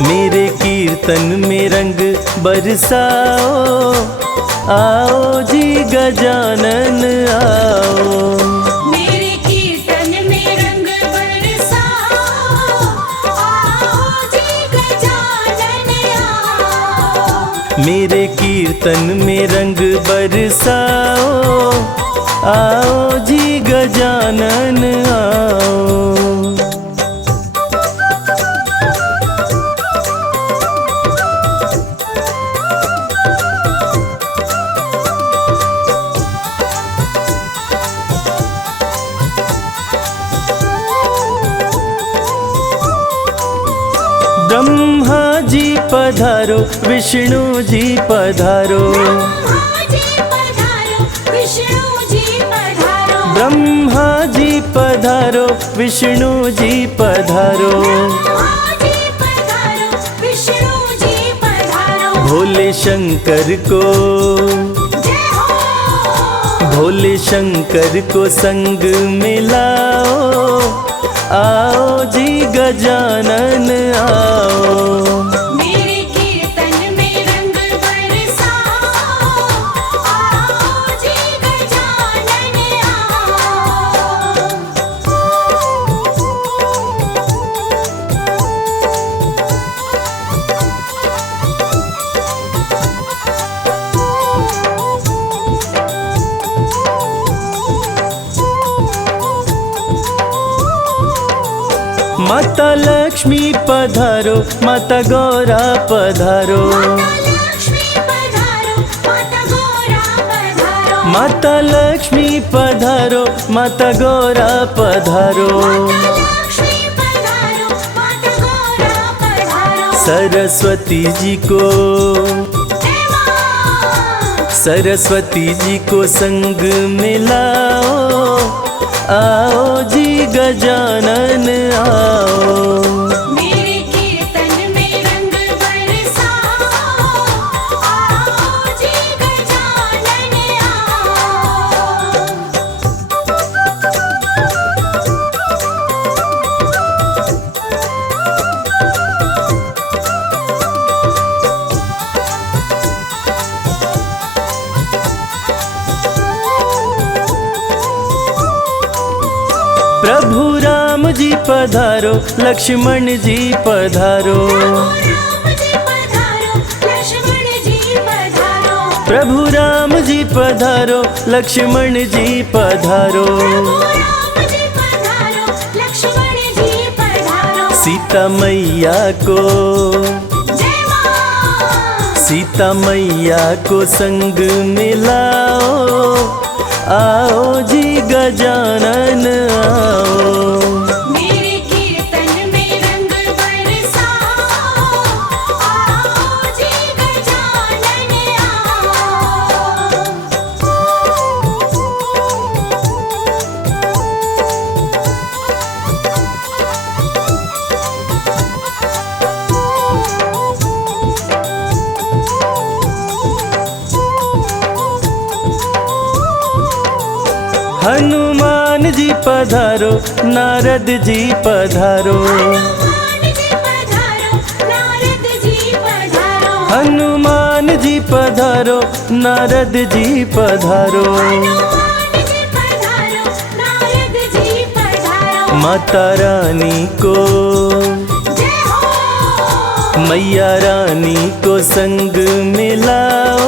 मेरे कीर्तन में रंग बरसाओ, आओ जी गजानन आओ। मेरे कीर्तन में रंग बरसाओ, आओ जी गजानन आओ। मेरे कीर्तन में रंग बरसाओ, आओ जी गजानन आओ। ब्रह्मा जी पधारो, विष्णु जी पधारो। ब्रह्मा जी पधारो, विष्णु जी पधारो। ब्रह्मा जी पधारो, विष्णु जी पधारो। ब्रह्मा जी पधारो, विष्णु जी पधारो। भोले शंकर को, जय हो। भोले शंकर को संग मिलाओ, आओ जी गजानन आओ। मेरे कीर्तन में रंग बरसाओ, आओ जी गजानन आओ। माता लक्ष्मी पधारो, माता गौरा पधारो। माता लक्ष्मी पधारो, माता गौरा पधारो। माता लक्ष्मी पधारो, माता गौरा पधारो। माता लक्ष्मी पधारो, माता गौरा पधारो। सरस्वती जी को, जय मां। सरस्वती जी को संग मिलाओ, आओ जी गजानन आओ। मेरे कीर्तन में रंग बरसाओ, आओ जी गजानन आओ। प्रभु राम जी पधारो, लक्ष्मण जी पधारो। राम जी पधारो, लक्ष्मण जी पधारो। प्रभु राम जी पधारो, लक्ष्मण जी पधारो। राम जी पधारो, लक्ष्मण जी पधारो। सीता मैया को, जय मां। सीता मैया को संग मिलाओ, आओ जी गजानन आओ। मेरे कीर्तन में रंग बरसाओ, आओ जी गजानन आओ। हनुमान जी पधारो, नारद जी पधारो। हनुमान जी पधारो, नारद जी पधारो। हनुमान जी पधारो, नारद जी पधारो। हनुमान जी पधारो, नारद जी पधारो। माता रानी को, जय हो। मैया रानी को संग मिलाओ,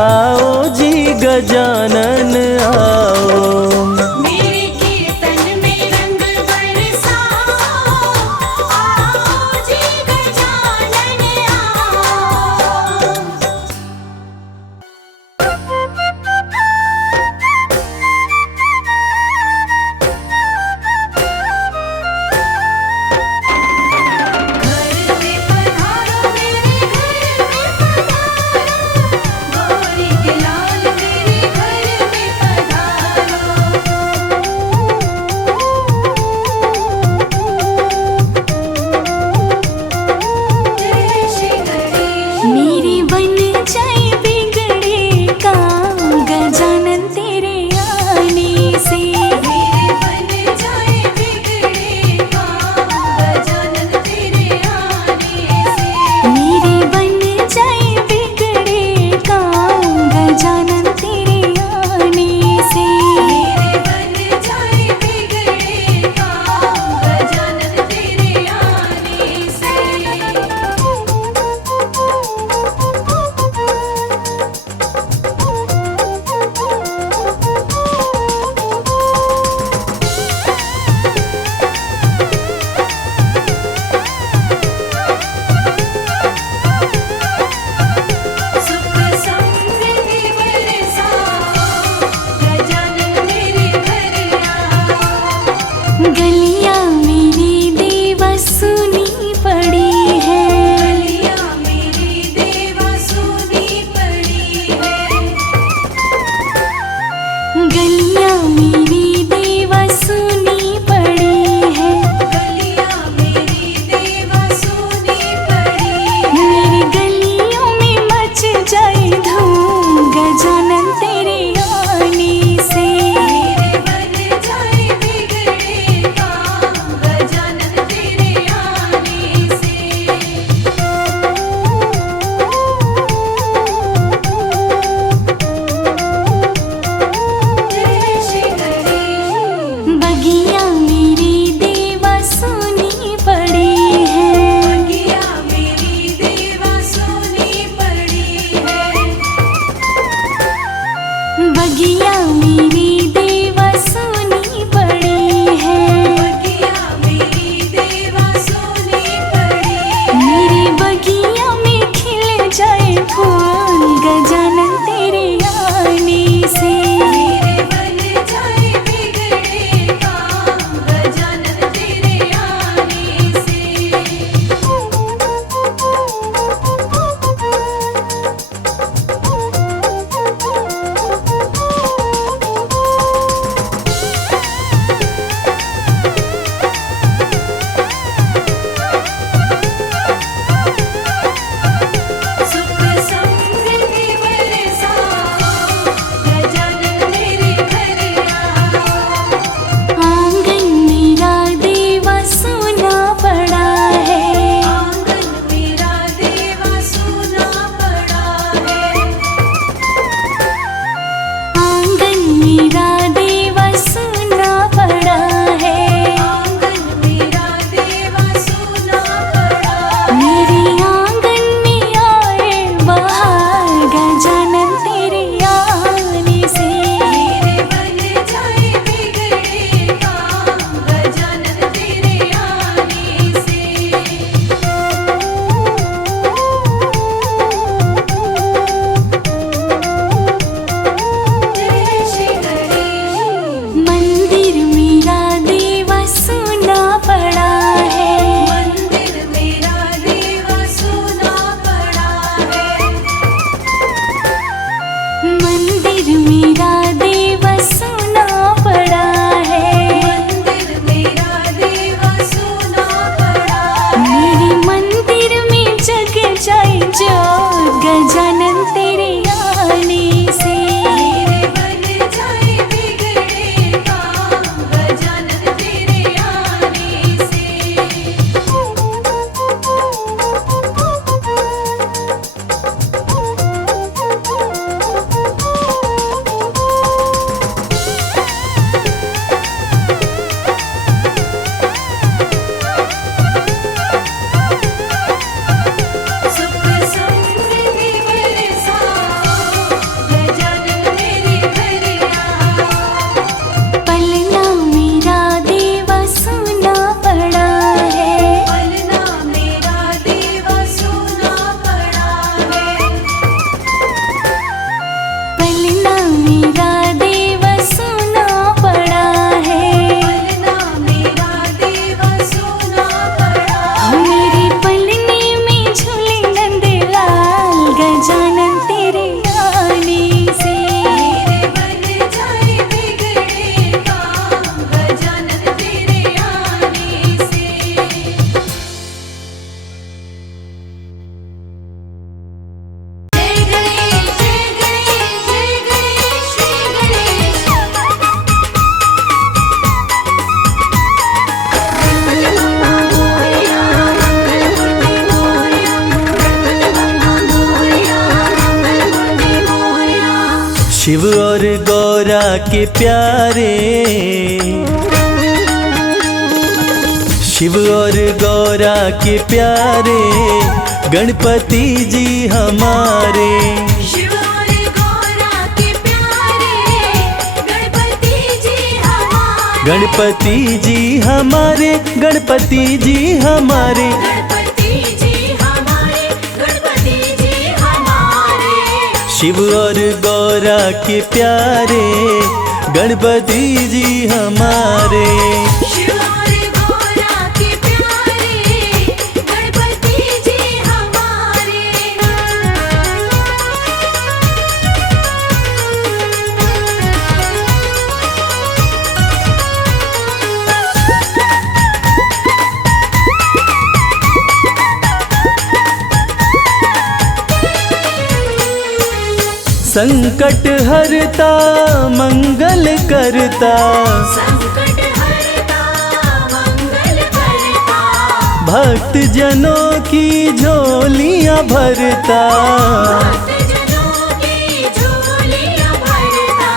आओ जी गजानन आओ। मेरे कीर्तन में रंग बरसाओ, आओ जी गजानन आओ। शिव और गौरा के प्यारे, शिव और गौरा के प्यारे, गणपति जी हमारे। शिव और गौरा के प्यारे, गणपति जी हमारे। गणपति जी हमारे, गणपति जी हमारे। गणपति जी हमारे, गणपति जी हमारे। शिव और गौरा के प्यारे, गणपति जी हमारे। शिव और गौरा के प्यारे, गणपति जी हमारे। संकट हरता मंगल करता, संकट हरता मंगल करता, भक्त जनों की झोलियां भरता। भक्तजनों की झोलियां भरता।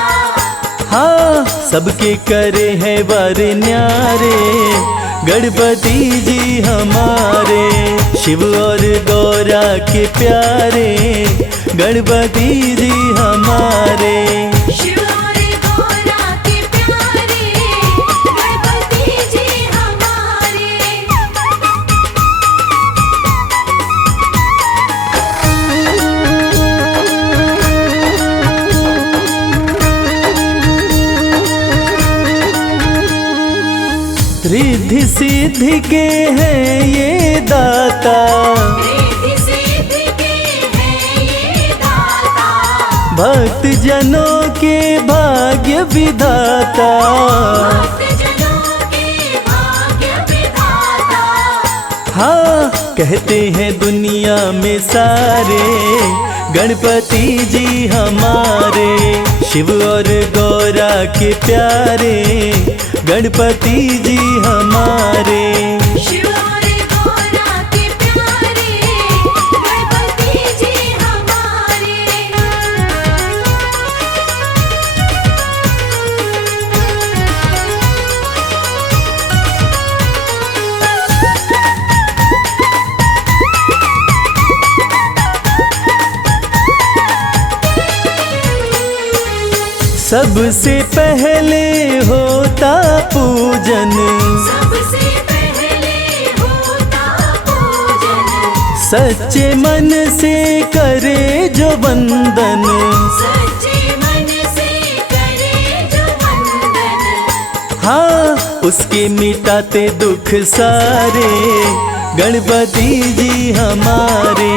हाँ, सबके करे हैं वर न्यारे, गणपति जी हमारे। शिव और गौरा के प्यारे, गणपति जी हमारे। शिव और गौरा के प्यारे, गणपति जी हमारे। रिद्धि सिद्धि के हैं ये दाता, रिद्धि सिद्धि के हैं ये दाता, भक्त जनों के भाग्य विधाता। भक्तजनों के भाग्य विधाता। हाँ, कहते हैं दुनिया में सारे, गणपति जी हमारे। शिव और गौरा के प्यारे, गणपति जी हमारे। शिव और गौरा के प्यारे, गणपति जी हमारे। सबसे पहले होता पूजन, सबसे पहले होता पूजन, सच्चे मन से करे जो वंदन। सच्चे मन से करे जो वंदन। हाँ, उसके मिटाते दुख सारे, गणपति जी हमारे।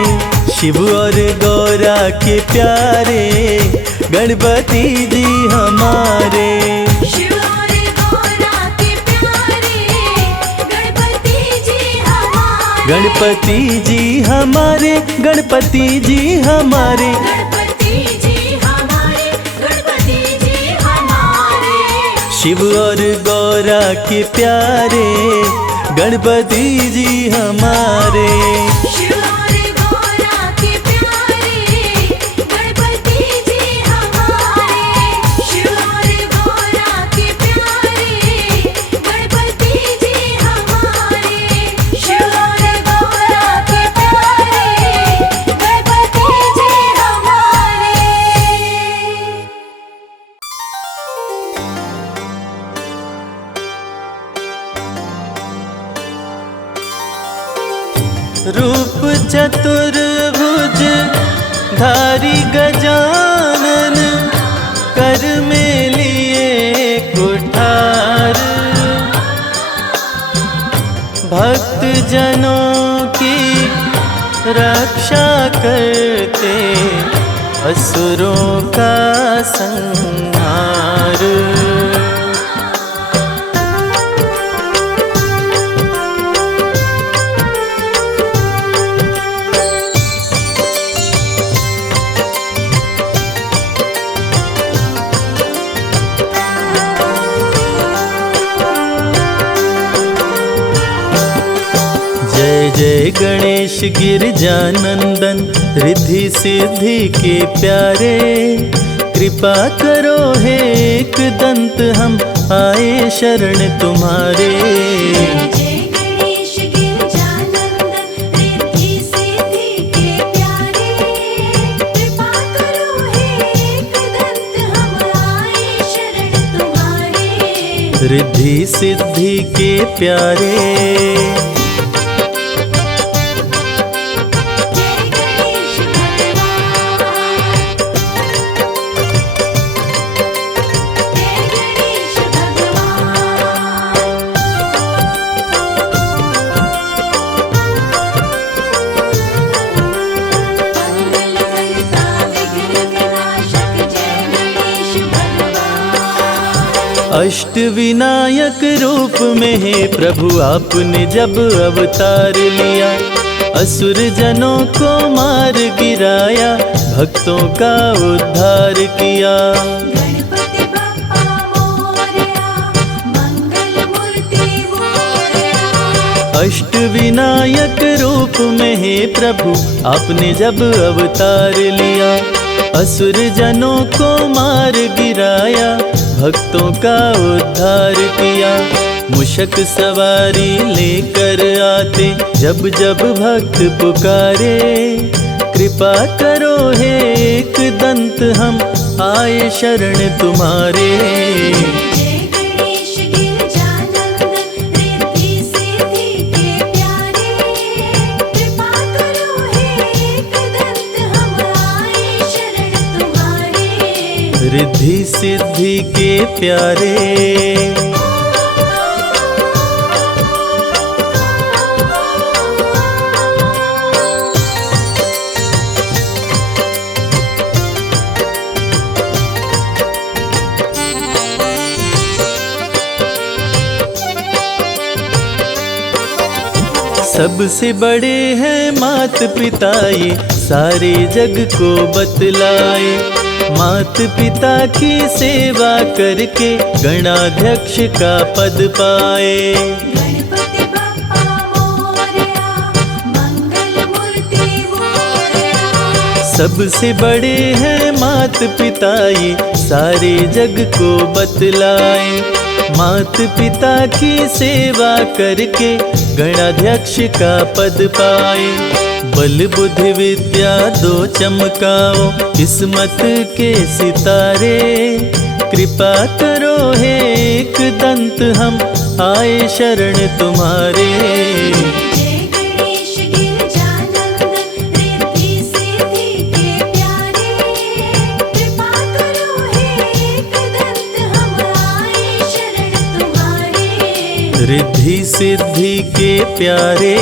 शिव और गौरा के प्यारे, गणपति जी हमारे। शिव और गौरा के प्यारे, गणपति जी हमारे। गणपति जी हमारे, गणपति जी हमारे। गणपति जी हमारे, गणपति जी हमारे। शिव और गौरा के प्यारे, गणपति जी हमारे। शिव और गौरा के प्यारे, गणपति जी हमारे। शिव और गौरा के प्यारे, गणपति जी हमारे। शिव और गौरा के प्यारे, गणपति जी हमारे। रूप चतुर्भुज धारी गजानन, कर में लिए कुठार। भक्त जनों की रक्षा करते, असुरों का संहार। जय जय गणेश गिरजानंदन, रिद्धि सिद्धि के प्यारे, कृपा करो हे एक दंत हम आए शरण तुम्हारे। जय जय गणेश गिरजानंद रिद्धि सिद्धि के प्यारे। कृपा करो हे एक दंत हम आए शरण तुम्हारे। रिद्धि सिद्धि के प्यारे। जय गणेश भगवान। मंगलकर्ता विघ्न विनाशक जय गणेश भगवान। अष्ट विनायक रूप में हे प्रभु आपने जब अवतार लिया, असुर जनों को मार गिराया, भक्तों का उद्धार किया। गणपति बप्पा मोरया, मंगल मूर्ति मोरया। अष्ट विनायक रूप में हे प्रभु आपने जब अवतार लिया, असुर जनों को मार गिराया, भक्तों का उद्धार किया। मूषक सवारी लेकर आते जब जब भक्त पुकारे, कृपा करो हे एक दंत हम आए शरण तुम्हारे। जय गणेश गिरजानंद रिद्धि सिद्धि के प्यारे। कृपा करो हे एक दंत हम आए शरण तुम्हारे। रिद्धि सिद्धि के प्यारे। सबसे बड़े हैं मात पिता ये सारे जग को बतलाए, मात पिता की सेवा करके गणाध्यक्ष का पद पाए। गणपति बप्पा मोरया, मंगल मूर्ति मोरया। सबसे बड़े हैं मात पिता ये सारे जग को बतलाए, मात पिता की सेवा करके गणाध्यक्ष का पद पाए। बल बुद्धि विद्या दो चमकाओ किस्मत के सितारे, कृपा करो हे एक दंत हम आए शरण तुम्हारे। जय गणेश गिरजानंद रिद्धि सिद्धि के प्यारे। कृपा करो हे एक दंत हम आए शरण तुम्हारे। रिद्धि सिद्धि के प्यारे।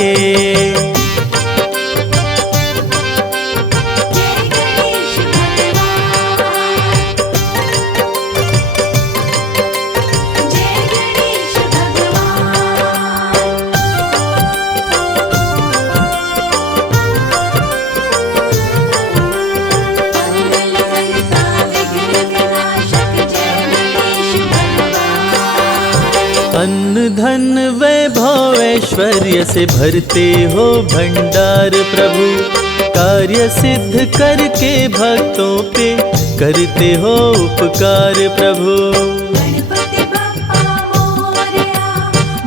जय गणेश भगवान। जय गणेश भगवान। मंगलकर्ता विघ्न विनाशक जय गणेश भगवान। अन्न धन वैभव ऐश्वर्य से भरते हो भंडार प्रभु, कार्य सिद्ध करके भक्तों पे करते हो उपकार प्रभु। गणपति बप्पा मोरया,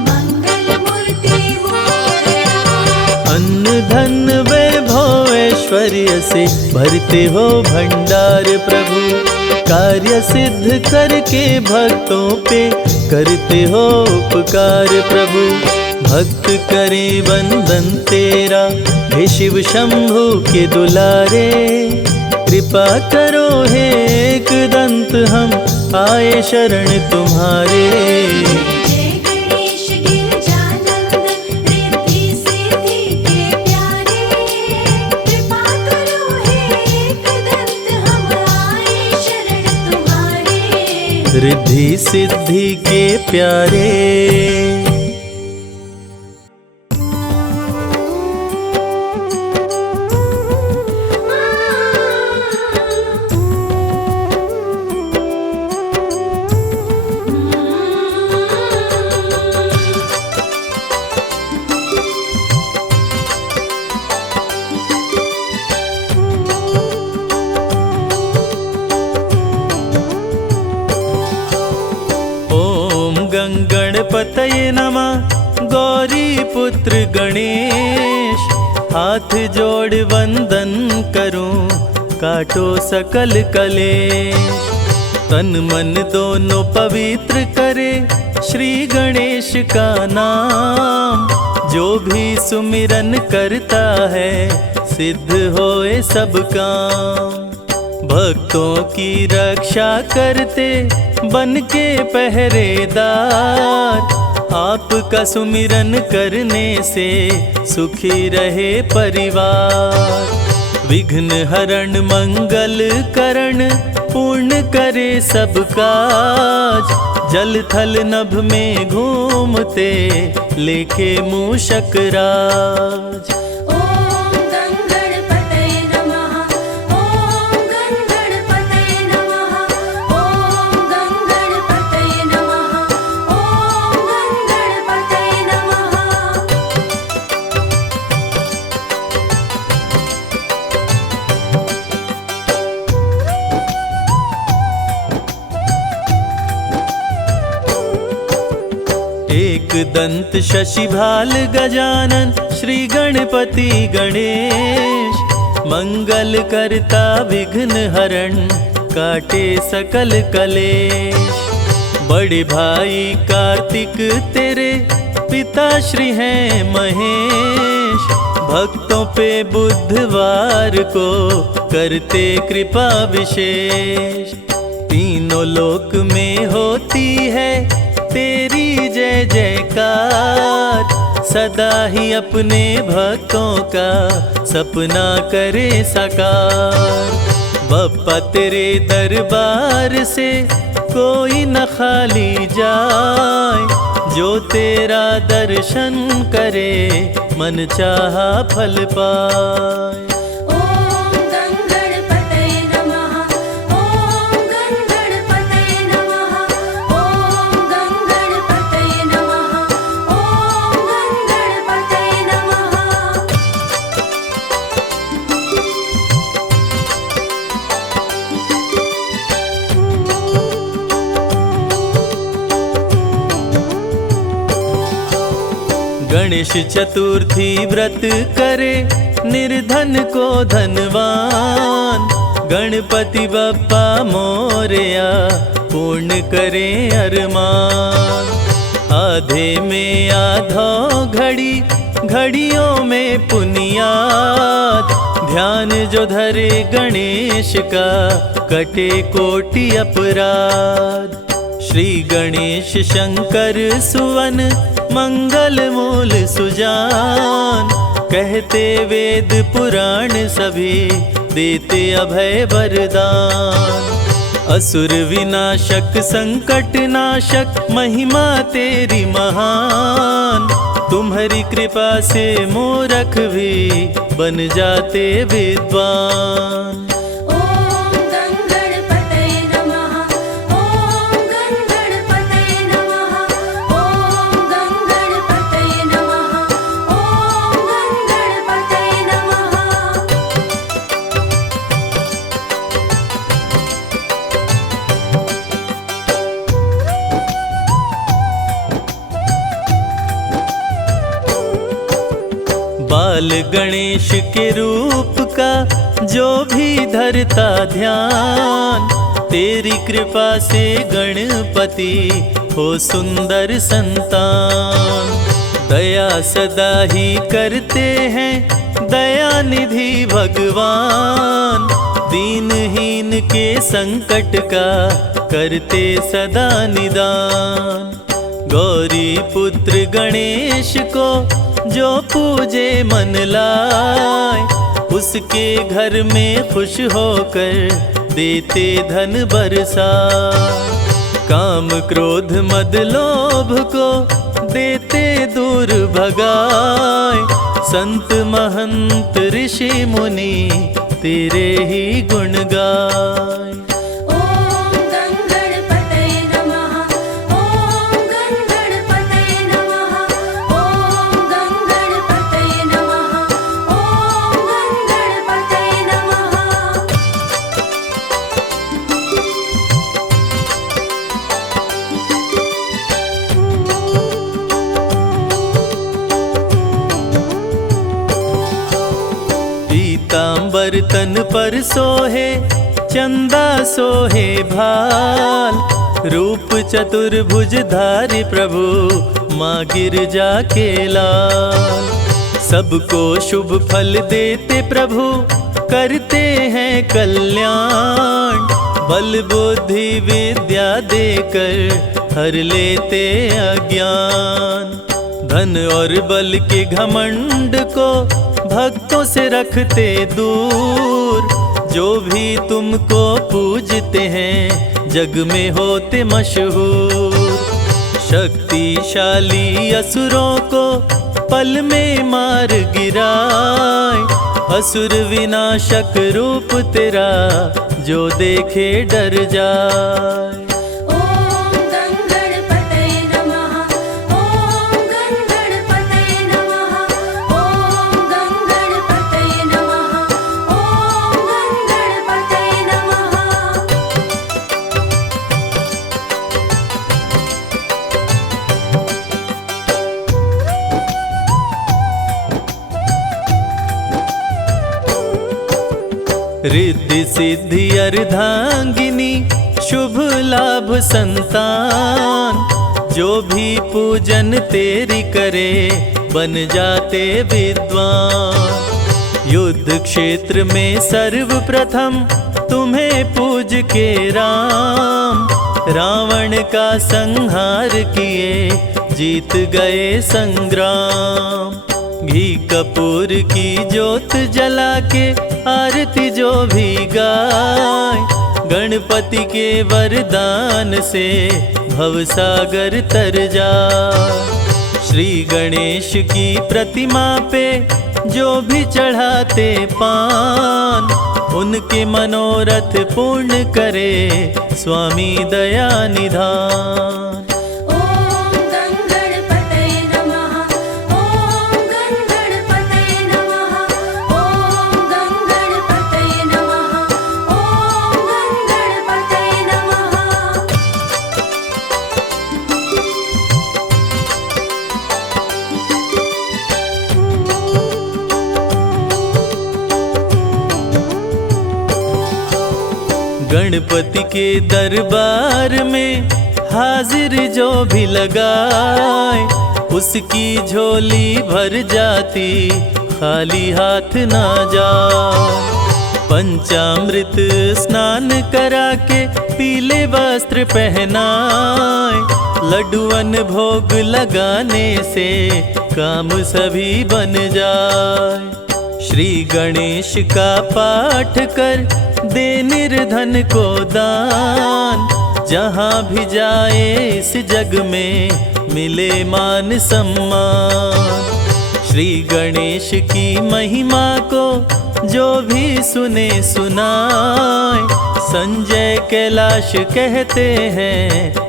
मंगल मूर्ति मोरया। अन्न धन वैभव ऐश्वर्य से भरते हो भंडार प्रभु, कार्य सिद्ध करके भक्तों पे करते हो उपकार प्रभु। भक्त करे वंदन तेरा हे शिव शंभु के दुलारे, कृपा करो हे एक दंत हम आए शरण तुम्हारे। जय गणेश गिरजानंद रिद्धि सिद्धि के प्यारे। कृपा करो हे एक दंत हम आए शरण तुम्हारे। रिद्धि सिद्धि के प्यारे। पुत्र गणेश, हाथ जोड़ वंदन करूं, काटो सकल कलेश। तन मन दोनों पवित्र करे श्री गणेश का नाम, जो भी सुमिरन करता है सिद्ध होए सब काम। भक्तों की रक्षा करते बन के पहरेदार, आपका सुमिरन करने से सुखी रहे परिवार। विघ्न हरण मंगल करण, पूर्ण करे सब काज, जल थल नभ में घूमते लेके मूषक राज। ॐ गणपतये नमः, ॐ गणपतये नमः, ॐ गणपतये नमः, ॐ गणपतये नमः। एक दंत शशिभाल गजानन, श्री गणपति गणेश, मंगल करता विघ्न हरण, काटे सकल कलेश। बड़े भाई कार्तिक तेरे पिता श्री हैं महेश, भक्तों पे बुधवार को करते कृपा विशेष। तीनों लोक में होती है तेरी जय जयकार, सदा ही अपने भक्तों का सपना करे साकार। बप्पा तेरे दरबार से कोई न खाली जाए, जो तेरा दर्शन करे मन चाहा फल पाए। ॐ गणपतये नमः, ॐ गणपतये नमः, ॐ गणपतये नमः, ॐ गणपतये नमः। गणेश चतुर्थी व्रत करे निर्धन को धनवान, गणपति बप्पा मोरया पूर्ण करे अरमान। आधे में आधो घड़ी, घड़ियों में पुनियाद, ध्यान जो धरे गणेश का कटे कोटि अपराध। श्री गणेश शंकर सुवन मंगल मूल सुजान, कहते वेद पुराण सभी देते अभय वरदान। असुर विनाशक संकट नाशक महिमा तेरी महान, तुम्हारी कृपा से मूर्ख भी बन जाते विद्वान। ॐ गणपतये नमः, ॐ गणपतये नमः, ॐ गणपतये नमः, ॐ गणपतये नमः। बाल गणेश के रूप का जो भी धरता ध्यान, तेरी कृपा से गणपति हो सुंदर संतान। दया सदा ही करते हैं दया निधि भगवान, दीनहीन के संकट का करते सदा निदान। गौरी पुत्र गणेश को जो पूजे मन लाए, उसके घर में खुश होकर देते धन बरसाए। काम क्रोध मद लोभ को देते दूर भगाए, संत महंत ऋषि मुनि तेरे ही गुण गाए। ॐ गणपतये नमः, ॐ गणपतये नमः, ॐ गणपतये नमः, ॐ गणपतये नमः। बर्तन पर सोहे चंदा सोहे भाल, रूप चतुर्भुजधारी प्रभु माँ गिरजा के लाल। सबको शुभ फल देते प्रभु करते हैं कल्याण, बल बुद्धि विद्या देकर हर लेते अज्ञान। धन और बल के घमंड को भक्तों से रखते दूर, जो भी तुमको पूजते हैं जग में होते मशहूर। शक्तिशाली असुरों को पल में मार गिराए, असुर विनाशक रूप तेरा जो देखे डर जाए। ॐ गङ्गणपतये नमः, ॐ गङ्गणपतये नमः, ॐ गङ्गणपतये नमः, ॐ गङ्गणपतये नमः। रिद्धि सिद्धि अर्धांगिनी शुभ लाभ संतान, जो भी पूजन तेरी करे बन जाते विद्वान। युद्ध क्षेत्र में सर्वप्रथम तुम्हें पूज के राम, रावण का संहार किए जीत गए संग्राम। घी कपूर की जोत जला के आरती जो भी गाय, गणपति के वरदान से भवसागर तर जाए। श्री गणेश की प्रतिमा पे जो भी चढ़ाते पान, उनके मनोरथ पूर्ण करे स्वामी दया निधान। ॐ गङ्गणपतये नमः, ॐ गङ्गणपतये नमः, ॐ गङ्गणपतये नमः, ॐ गङ्गणपतये नमः। गणपति के दरबार में हाजिर जो भी लगाए, उसकी झोली भर जाती खाली हाथ ना जाए। पंचामृत स्नान करा के पीले वस्त्र पहनाए, लड्डुअन भोग लगाने से काम सभी बन जाए। श्री गणेश का पाठ कर दे निर्धन को दान, जहाँ भी जाए इस जग में मिले मान सम्मान। श्री गणेश की महिमा को जो भी सुने सुनाए, संजय कैलाश कहते हैं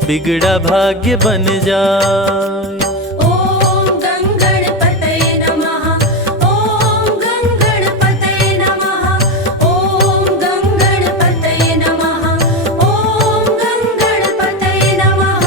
बिगड़ा भाग्य बन जाए। ॐ गङ्गणपतये नमः, ॐ गङ्गणपतये नमः, ॐ गङ्गणपतये नमः, ॐ गङ्गणपतये नमः।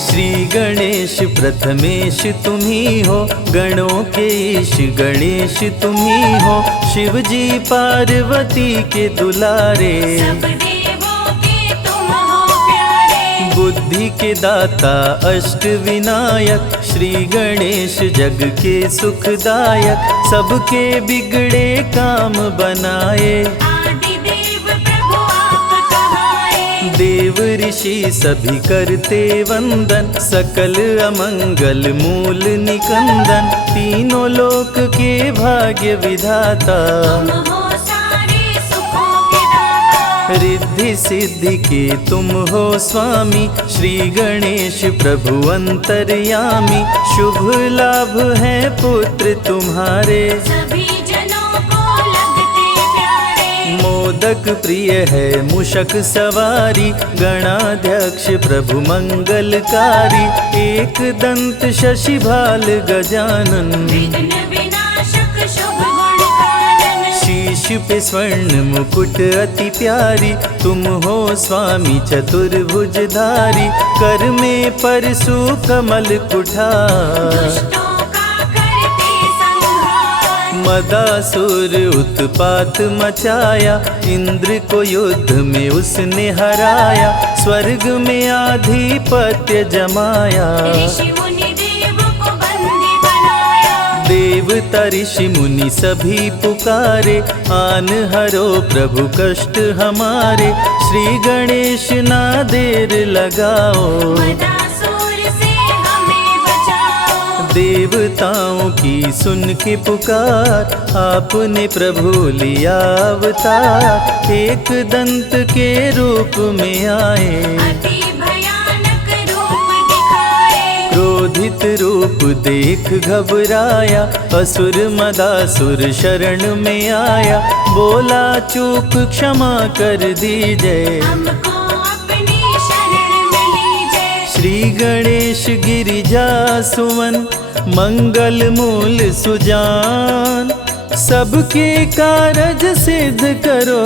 श्री गणेश प्रथमेश तुम ही हो, गणों के ईश गणेश तुम ही हो। शिव जी पार्वती के दुलारे, सब देवों के तुम हो प्यारे। बुद्धि के दाता अष्ट विनायक, श्री गणेश जग के सुखदायक। सबके बिगड़े काम बनाए, आदि देव प्रभु आप कहाए। देव ऋषि सभी करते वंदन, सकल अमंगल मूल निकंदन। तीनों लोक के भाग्य विधाता, तुम हो सारे सुखों के दाता। रिद्धि सिद्धि के तुम हो स्वामी, श्री गणेश प्रभु अंतर्यामी। शुभ लाभ है पुत्र तुम्हारे, सभी जनों को लगते प्यारे। मोदक प्रिय है मूषक सवारी, गणाध्यक्ष प्रभु मंगलकारी। एक दंत शशि भाल गजानन, विघ्न विनाशक शुभ गुण कानन। शीश शीश पे स्वर्ण मुकुट अति प्यारी, तुम हो स्वामी चतुर्भुजधारी। कर में परशु कमल कुठार, दुष्टों का करते संहार। मदासुर उत्पात मचाया, इंद्र को युद्ध में उसने हराया। स्वर्ग में आधिपत्य जमाया, ऋषि मुनि देव को बंदी बनाया। देवता ऋषि मुनि सभी पुकारे, आन हरो प्रभु कष्ट हमारे। श्री गणेश ना देर लगाओ, मदासुर से हमें बचाओ। देवताओं की सुन के पुकार, आपने प्रभु लिया अवतार। एक दंत के रूप में आए, अति भयानक रूप दिखाए। क्रोधित रूप देख घबराया। असुर मदासुर शरण में आया, बोला चूक क्षमा कर दीजिए। हमको अपनी शरण में लीजिए। श्री गणेश गिरिजा सुवन, मंगल मूल सुजान। सबके कारज सिद्ध करो,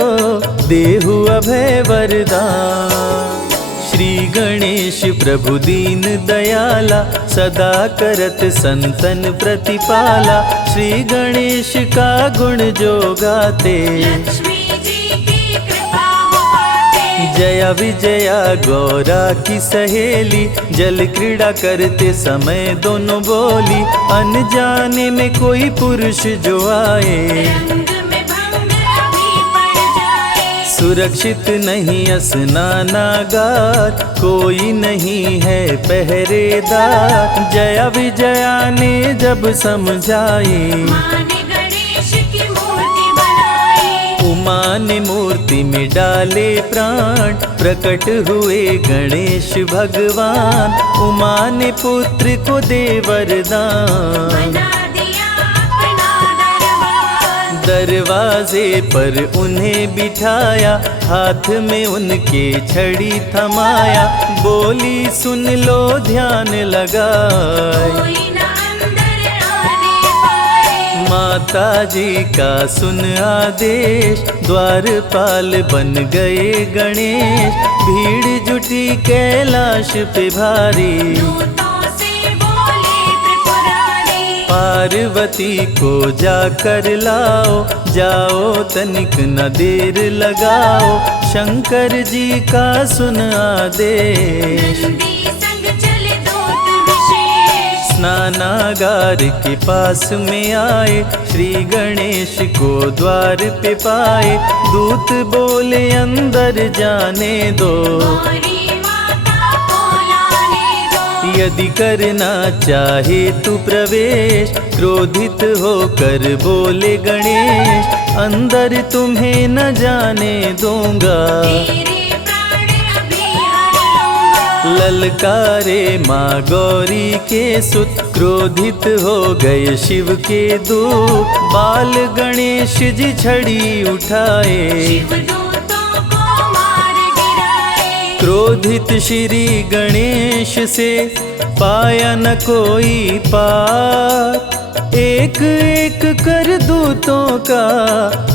देहु अभय वरदान। श्री गणेश प्रभु दीन दयाला, सदा करत संतन प्रतिपाला। श्री गणेश का गुण जो गाते, लक्ष्मी जी की कृपा हो पाते। जया विजया गौरा की सहेली, जल क्रीड़ा करते समय दोनों बोली। अनजाने में कोई पुरुष जो आए, रंग में भंग अभी पड़ जाए। सुरक्षित नहीं स्नानागार, कोई नहीं है पहरेदार। जया विजया ने जब समझाई, माँ ने गणेश की मूर्ति बनाई। उमा ने मूर्ति में डाले प्राण, प्रकट हुए गणेश भगवान। उमा ने पुत्र को दे वरदान, बना दिया अपना दरबार। दरवाजे पर उन्हें बिठाया, हाथ में उनके छड़ी थमाया। बोली सुन लो ध्यान लगाए, कोई न अंदर आने पाए। माता जी का सुन आदेश, द्वारपाल बन गए गणेश। भीड़ जुटी कैलाश पे भारी, दूतों से बोले त्रिपुरारी। पार्वती को जाकर लाओ, जाओ तनिक न देर लगाओ। शंकर जी का सुन आदेश, नंदी संग चले दूत विशेष। स्नानागार के पास में आए, श्री गणेश को द्वार पे पाए। दूत बोले अंदर जाने दो, गौरी माता को लाने दो। यदि करना चाहे तू प्रवेश। क्रोधित होकर बोले गणेश, अंदर तुम्हें न जाने दूंगा। तेरे प्राण अभी हर लूंगा। ललकारे माँ गौरी के सुत, क्रोधित हो गए शिव के दूत। बाल गणेश जी छड़ी उठाए, शिवदूतों को मार गिराए। क्रोधित श्री गणेश से पाया न कोई पार। एक एक कर दूतों का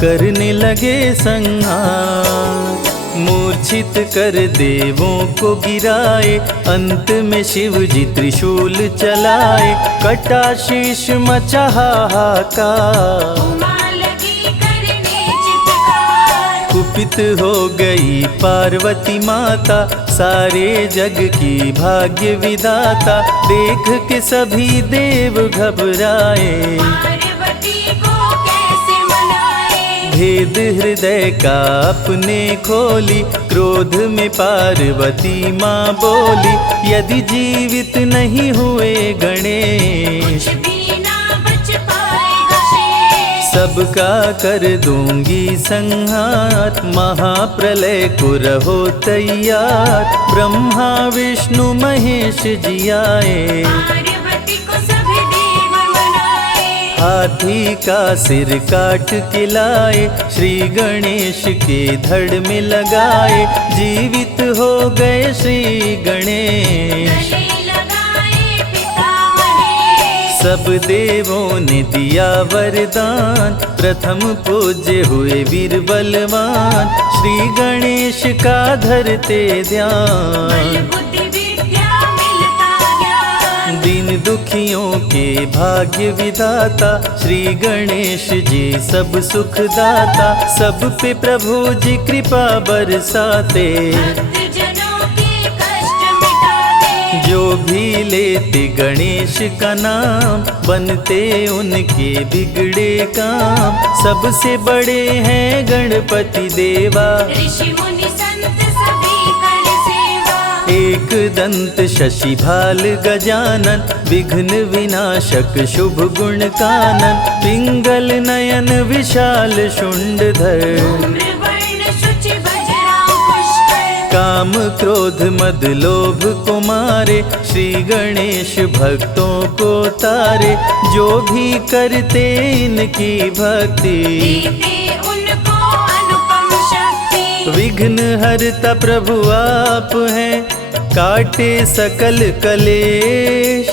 करने लगे संहार। मूर्छित कर देवों को गिराए, अंत में शिव जी त्रिशूल चलाए। कटा शीश मचा हाहाकार, उमा लगी करने चित्कार। कुपित हो गई पार्वती माता, सारे जग की भाग्य विदाता। देख के सभी देव घबराए, पार्वती को कैसे मनाए। भेद हृदय का अपने खोली। क्रोध में पार्वती माँ बोली, यदि जीवित नहीं हुए गणेश, कुछ भी ना बच पाएगा शेष। सबका कर दूंगी संहार। महाप्रलय को रहो तैयार। ब्रह्मा विष्णु महेश जी आए, पार्वती को सभी देव मनाए। हाथी का सिर काट के लाए, श्री गणेश के धड़ में लगाए। जीवित हो गए श्री गणेश, गले लगाए पिता महेश। सब देवों ने दिया वरदान, प्रथम पूज्य हुए वीर बलवान, श्री गणेश का धरते बल ध्यान। बुद्धि विद्या मिलता ज्ञान। दीन दुखियों के भाग्य विधाता, श्री गणेश जी सब सुख दाता, सब पे प्रभु जी कृपा बरसाते। भक्तजनों के कष्ट मिटाते। जो भी लेते गणेश का नाम, बनते उनके बिगड़े काम। सबसे बड़े हैं गणपति देवा, ऋषि मुनि संत सभी कर सेवा। एक दंत शशि भाल गजानन, विघ्न विनाशक शुभ गुण कानन, पिंगल नयन विशाल शुंडधर। धूम्रवर्ण शुचि वज्रांकुशधर। काम क्रोध मद लोभ को मारे, श्री गणेश भक्तों को तारे। जो भी करते इनकी भक्ति, देते उनको अनुपम शक्ति। विघ्न हरता प्रभु आप हैं, काटे सकल कलेश।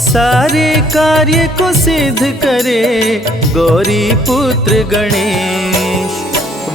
सारे कार्य को सिद्ध करे, गौरी पुत्र गणेश।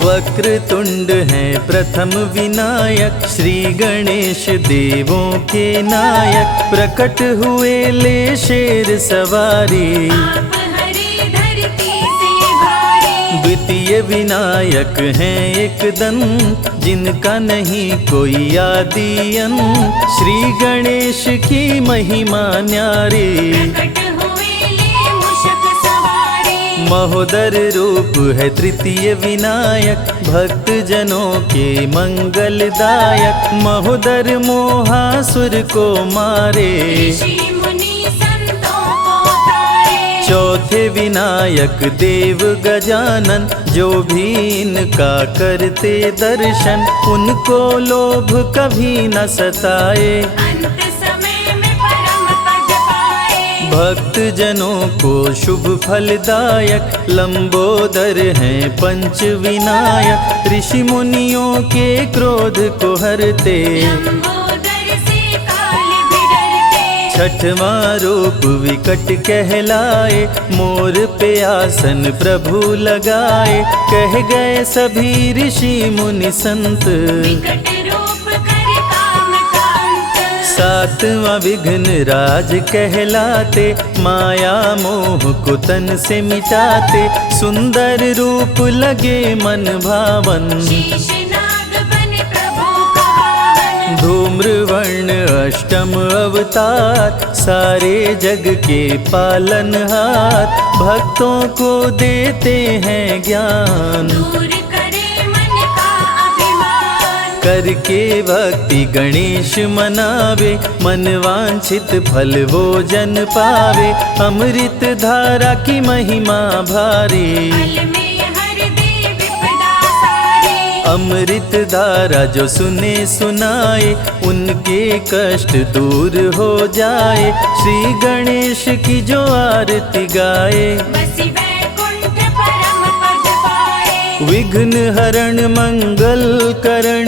वक्र तुंड हैं प्रथम विनायक, श्री गणेश देवों के नायक। प्रकट हुए ले शेर सवारी, आप हरे धरती से भारी। द्वितीय विनायक हैं एक दंत, जिनका नहीं कोई आदि अंत। श्री गणेश की महिमा न्यारी, प्रकट हुए ले मूषक सवारी। महोदर रूप है तृतीय विनायक, भक्त जनों के मंगलदायक। महोदर मोहासुर को मारे, ऋषि मुनि संतों को तारे। चौथे विनायक देव गजानन, जो भी इनका करते दर्शन, उनको लोभ कभी न सताए। अंत समय में परम पद पाए। भक्त जनों को शुभ फलदायक, लंबोदर हैं पंच विनायक। ऋषि मुनियों के क्रोध को हरते, लंबोदर से काल भी डरते। छठवां रूप विकट कहलाए, मोर पे आसन प्रभु लगाए। कह गए सभी ऋषि मुनि संत, विकट रूप कर काम का अंत। सातवां विघ्न राज कहलाते, माया मोह को तन से मिटाते। सुंदर रूप लगे मन भावन, शेषनाग बने प्रभु का वाहन। धूम्रवर्ण अष्टम अवतार, सारे जग के पालनहार। भक्तों को देते हैं ज्ञान, दूर करे मन का अभिमान। करके भक्ति गणेश मनावे। मन वांछित फल वो जन पावे, अमृत धारा की महिमा भारी। फल में हर दे विपदा सारी। अमृत धारा जो सुने सुनाए, उनके कष्ट दूर हो जाए। श्री गणेश की जो आरती गाए, बसी वैकुंठ परम पद पाए। विघ्न हरण मंगल करण,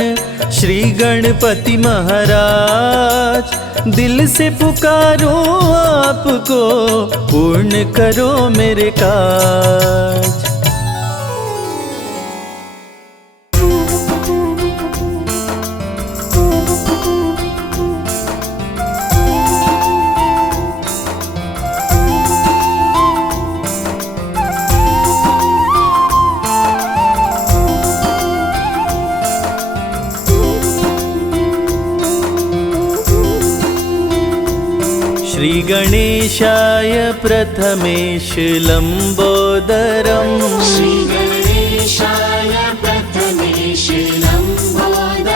श्री गणपति महाराज। दिल से पुकारो आपको, पूर्ण करो मेरे काज। श्री गणेशाय प्रथमेश लंबोदरम्, श्री गणेशाय प्रथमेश लंबोदरम्,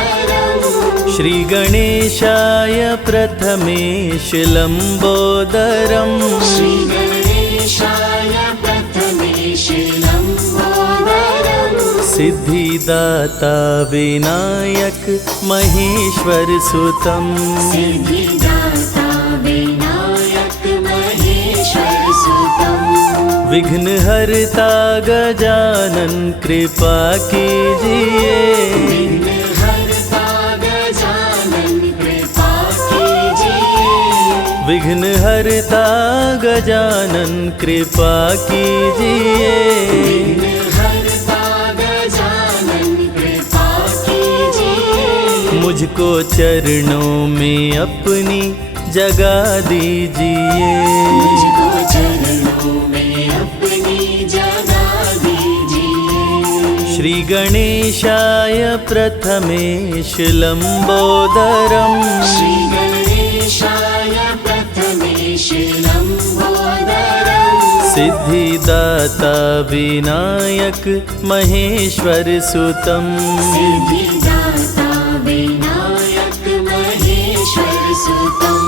श्री गणेशाय प्रथमेश लंबोदरम्। श्री गणेशाय प्रथमेश लंबोदरम्, सिद्धिदाता विनायक महेश्वर सुतम्, सिद्धिदाता विनायक महेश्वर सुतम्, विघ्नहर्ता गजानन कृपा कीजिए। विघ्नहर्ता गजानन कृपा कीजिए। विघ्न हरता गजानन कृपा कीजिए। हरता गजानन कृपा कीजिए। मुझको चरणों में अपनी जगा दीजिए। मुझको चरणों में अपनी जगा दीजिए। श्री गणेशाय प्रथमेश लंबोदरम। श्री गणेशाय प्रथमेश लंबोदरम। सिद्धिदाता विनायक महेश्वर सुतम। सिद्धिदाता विनायक महेश्वर सुतम।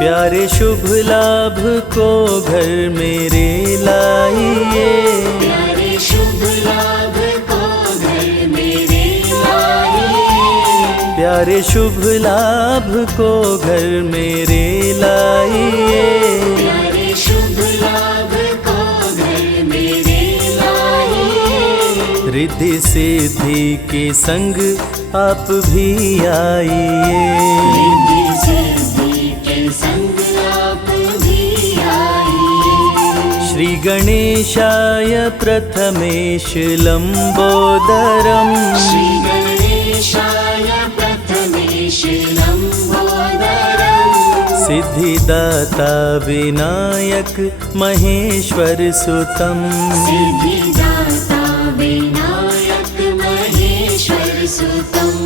प्यारे शुभ लाभ को घर मेरे लाइए। प्यारे शुभ लाभ को घर मेरे लाइए। प्यारे शुभ लाभ को घर मेरे लाइए। प्यारे शुभ लाभ को घर मेरे लाइए। रिद्धि सिद्धि के संग आप भी आइए। रिद्धि सिद्धि के संग आप भी आइए। श्री गणेशाय प्रथमेश लंबोदरम। श्री गणेशाय प्रथमेश लंबोदरम। सिद्धिदाता विनायक महेश्वर सुतम। सिद्धिदाता विनायक महेश्वर सुतम।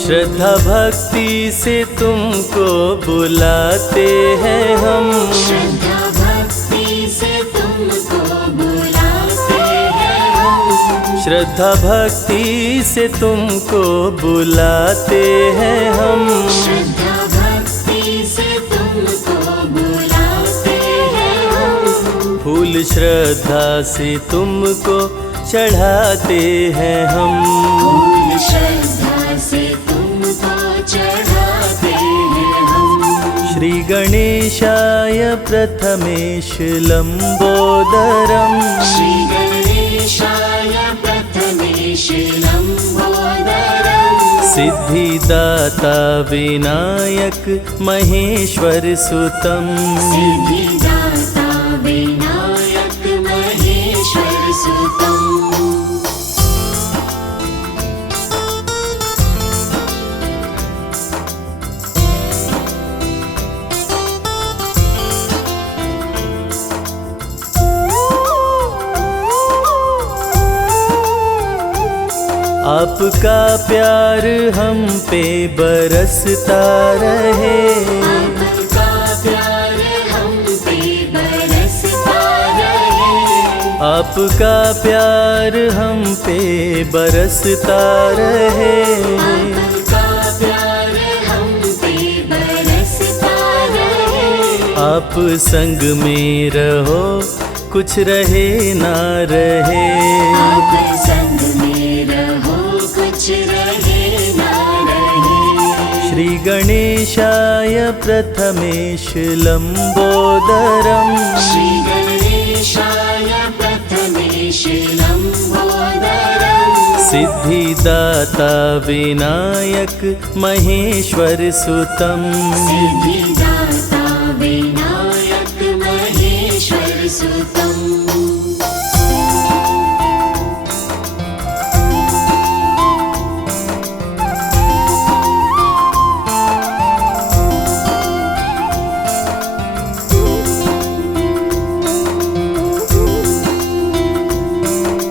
श्रद्धा भक्ति से तुमको बुलाते हैं हम। श्रद्धा भक्ति से तुमको बुलाते हैं हम। श्रद्धा भक्ति से तुमको बुलाते हैं हम। श्रद्धा भक्ति से तुमको बुलाते हैं हम। फूल श्रद्धा से तुमको चढ़ाते हैं हम। फूल श्रद्धा से तुमको चढ़ाते हैं हम। श्री गणेशाय प्रथमेश लंबोदरम। श्री गणेशाय प्रथमेश लंबोदरम। सिद्धिदाता विनायक महेश्वर सुतम। सिद्धिदाता विनायक महेश्वर सुतम। आपका प्यार हम पे बरसता रहे। आपका प्यार हम पे बरसता रहे। आपका प्यार हम पे बरसता रहे। आपका प्यार हम पे बरसता रहे। आप संग में रहो कुछ रहे ना रहे। आप संग में रहो कुछ रहे ना रहे। श्री गणेशाय प्रथमेश लंबोदरम। श्री गणेशाय प्रथमेश लंबोदरम। सिद्धिदाता विनायक महेश्वर सुतम। सिद्धिदाता विनायक महेश्वर सुतम।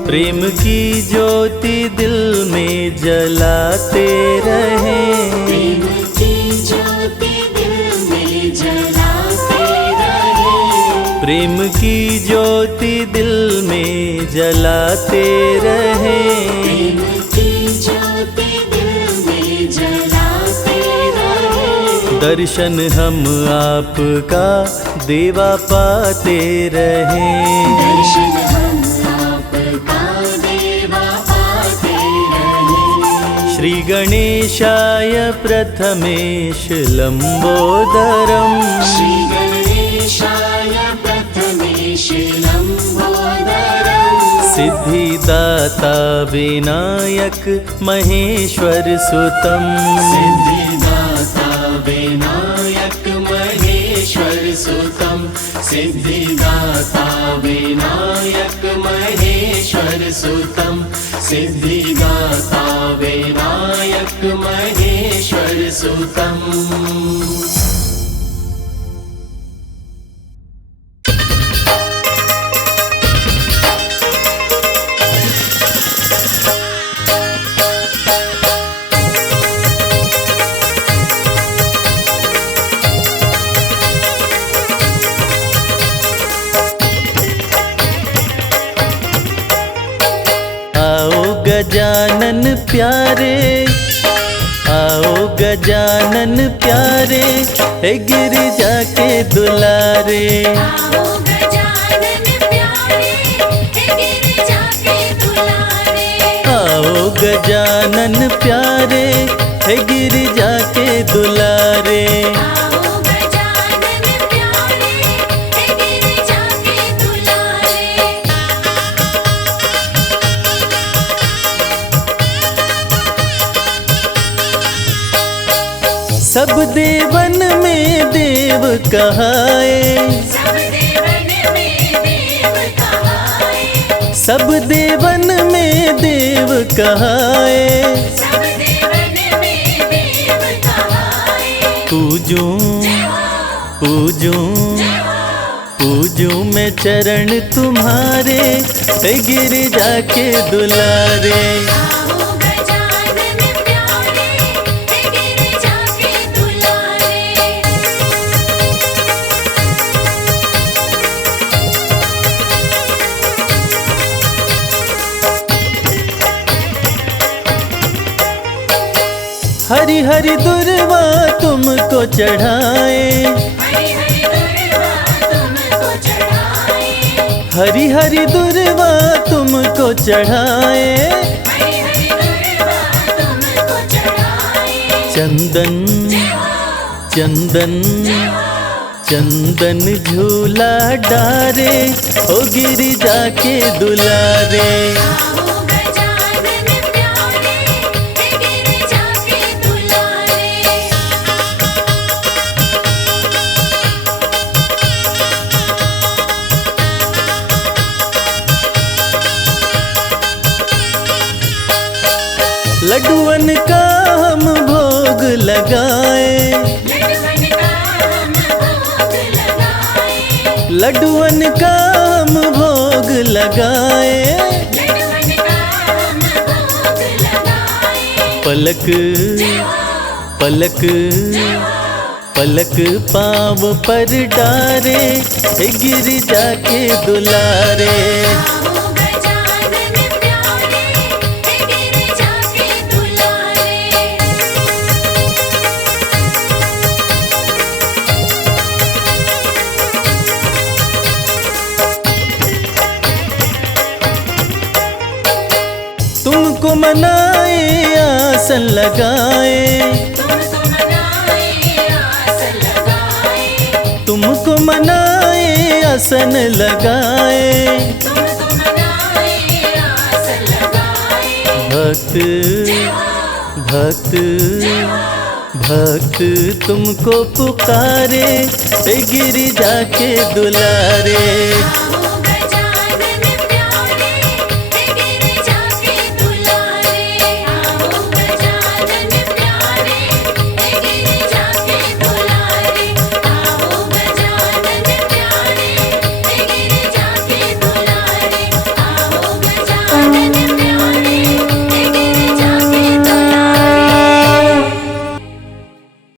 प्रेम की ज्योति दिल में जलाते रहे। प्रेम की ज्योति दिल में जलाते रहे। प्रेम की ज्योति दिल में जलाते रहे। प्रेम की ज्योति दिल में जलाते दर्शन हम आपका देवा पाते रहें। दर्शन हम आपका देवा पाते रहें। श्री गणेशाय प्रथमेश लंबोदरम। श्री गणेशाय प्रथमेश लंबोदरम। सिद्धिदाता विनायक महेश्वर सुतम। सिद्धिदाता विनायक महेश्वर सुतम। सिद्धिदाता विनायक महेश्वर सुतम। सिद्धिदाता विनायक महेश्वर सुतम। गजानन प्यारे, आओ गजानन प्यारे, हे गिरिजा के दुलारे। आओ गजानन प्यारे, हे गिरिजा के दुलारे। आओ गजानन प्यारे, हे गिरिजा के दुलारे। आओ गजानन प्यारे, हे गिरिजा के दुलारे। सब देवन में देव कहाए। सब देवन में देव कहाए। सब देवन में देव कहाए। सब देवन में देव कहाए। पूजूं पूजूं पूजूं मैं चरण तुम्हारे, हे गिरिजा के दुलारे। आओ गजानन प्यारे, हे गिरिजा के दुलारे। हरि हरि दुर्वा तुमको चढ़ाए। हरि हरि दुर्वा तुमको चढ़ाए। हरि हरि दुर्वा तुमको चढ़ाए। हरि हरि दुर्वा तुमको चढ़ाए। चंदन चंदन चंदन झूला डारे, ओ गिरिजा के दुलारे। आओ गजानन प्यारे, हे गिरिजा के दुलारे। लड्डुअन का हम भोग लगाए। लड्डुअन का हम भोग लगाए। लड्डुअन का हम भोग लगाए। लड्डुअन का हम भोग लगाए। पलक पलक पलक पाँव पर डारे, हे गिरिजा के दुलारे। आओ गजानन प्यारे, हे गिरिजा के दुलारे। तुमको मनाए आसन लगाए। तुमको मनाए आसन लगाए। तुमको मनाए आसन लगाए। तुमको मनाए आसन लगाए। भक्त भक्त भक्त तुमको पुकारे, हे गिरिजा के दुलारे। आओ